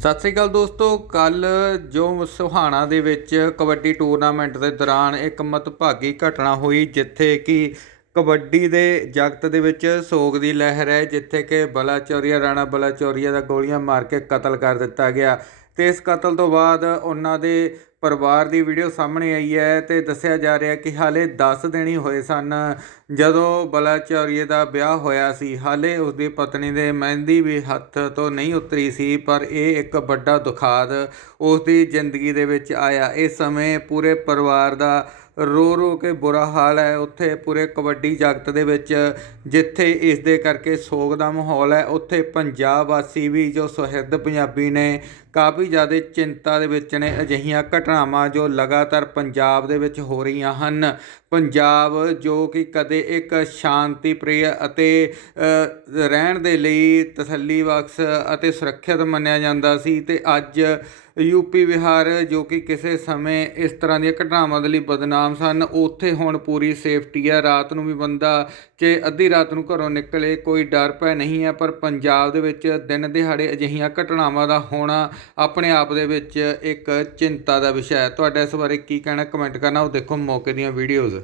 ਸਤਿ ਸ੍ਰੀ ਅਕਾਲ ਦੋਸਤੋ ਕੱਲ ਜੋ ਸੁਹਾਣਾ ਦੇ ਵਿੱਚ ਕਬੱਡੀ ਟੂਰਨਾਮੈਂਟ ਦੇ ਦੌਰਾਨ ਇੱਕ ਮਤਭਾਗੀ ਘਟਨਾ ਹੋਈ, ਜਿੱਥੇ ਕਿ ਕਬੱਡੀ ਦੇ ਜਗਤ ਦੇ ਵਿੱਚ ਸੋਗ ਦੀ ਲਹਿਰ ਹੈ, ਜਿੱਥੇ ਕਿ ਬਲਾਚੌਰੀਆ, ਰਾਣਾ ਬਲਾਚੌਰੀਆ ਦਾ ਗੋਲੀਆਂ ਮਾਰ ਕੇ ਕਤਲ ਕਰ ਦਿੱਤਾ ਗਿਆ। ਤੇ ਇਸ ਕਤਲ ਤੋਂ ਬਾਅਦ ਉਹਨਾਂ ਦੇ ਪਰਿਵਾਰ ਦੀ ਵੀਡੀਓ ਸਾਹਮਣੇ ਆਈ ਹੈ ਤੇ ਦੱਸਿਆ ਜਾ ਰਿਹਾ ਕਿ ਹਾਲੇ 10 ਦਿਨ ਹੀ ਹੋਏ ਸਨ ਜਦੋਂ ਬਲਾਚੌਰੀਏ ਦਾ ਵਿਆਹ ਹੋਇਆ ਸੀ। ਹਾਲੇ ਉਸਦੀ ਪਤਨੀ ਦੇ ਮਹਿੰਦੀ ਵੀ ਹੱਥ ਤੋਂ ਨਹੀਂ ਉਤਰੀ ਸੀ, ਪਰ ਇਹ ਇੱਕ ਵੱਡਾ ਦੁਖਾਦ ਉਸ ਦੀ ਜ਼ਿੰਦਗੀ ਦੇ ਵਿੱਚ ਆਇਆ। ਇਸ ਸਮੇਂ ਪੂਰੇ ਪਰਿਵਾਰ ਦਾ ਰੋ ਰੋ ਕੇ ਬੁਰਾ ਹਾਲ ਹੈ। ਉੱਥੇ ਪੂਰੇ ਕਬੱਡੀ ਜਗਤ ਦੇ ਵਿੱਚ ਜਿੱਥੇ ਇਸ ਦੇ ਕਰਕੇ ਸੋਗ ਦਾ ਮਾਹੌਲ ਹੈ, ਉੱਥੇ ਪੰਜਾਬ ਵਾਸੀ ਵੀ ਜੋ ਸੁਹਿਰਦ ਪੰਜਾਬੀ ਨੇ ਕਾਫੀ ਜ਼ਿਆਦਾ ਚਿੰਤਾ ਦੇ ਵਿੱਚ ਨੇ ਅਜਿਹੀਆਂ ਘਟਨਾਵਾਂ ਜੋ ਲਗਾਤਾਰ ਪੰਜਾਬ ਦੇ ਵਿੱਚ ਹੋ ਰਹੀਆਂ ਹਨ। ਪੰਜਾਬ ਜੋ ਕਿ ਕਦੇ ਇੱਕ ਸ਼ਾਂਤੀ ਪ੍ਰਿਯ ਅਤੇ ਰਹਿਣ ਦੇ ਲਈ ਤਸੱਲੀ ਬਖਸ਼ ਅਤੇ ਸੁਰੱਖਿਅਤ ਮੰਨਿਆ ਜਾਂਦਾ ਸੀ ਤੇ ਅੱਜ ਯੂਪੀ ਬਿਹਾਰ ਜੋ ਕਿ ਕਿਸੇ ਸਮੇਂ ਇਸ ਤਰ੍ਹਾਂ ਦੀਆਂ ਘਟਨਾਵਾਂ ਦੇ ਲਈ ਬਦਨਾਮ ਸਨ। ਉੱਥੇ ਹੁਣ ਪੂਰੀ ਸੇਫਟੀ ਹੈ ਰਾਤ ਨੂੰ ਵੀ ਬੰਦਾ ਜੇ ਅੱਧੀ ਰਾਤ ਨੂੰ ਘਰੋਂ ਨਿਕਲੇ, ਕੋਈ ਡਰ ਭੈ ਨਹੀਂ ਹੈ ਪਰ ਪੰਜਾਬ ਦੇ ਵਿੱਚ ਦਿਨ ਦਿਹਾੜੇ ਅਜਿਹੀਆਂ ਘਟਨਾਵਾਂ ਦਾ ਹੋਣਾ ਆਪਣੇ ਆਪ ਦੇ ਵਿੱਚ ਇੱਕ ਚਿੰਤਾ ਦਾ ਵਿਸ਼ਾ ਹੈ। ਤੁਹਾਡਾ ਇਸ ਬਾਰੇ ਕੀ ਕਹਿਣਾ? ਕਮੈਂਟ ਕਰਨਾ ਉਹ ਦੇਖੋ ਮੌਕੇ ਦੀਆਂ ਵੀਡੀਓਜ਼।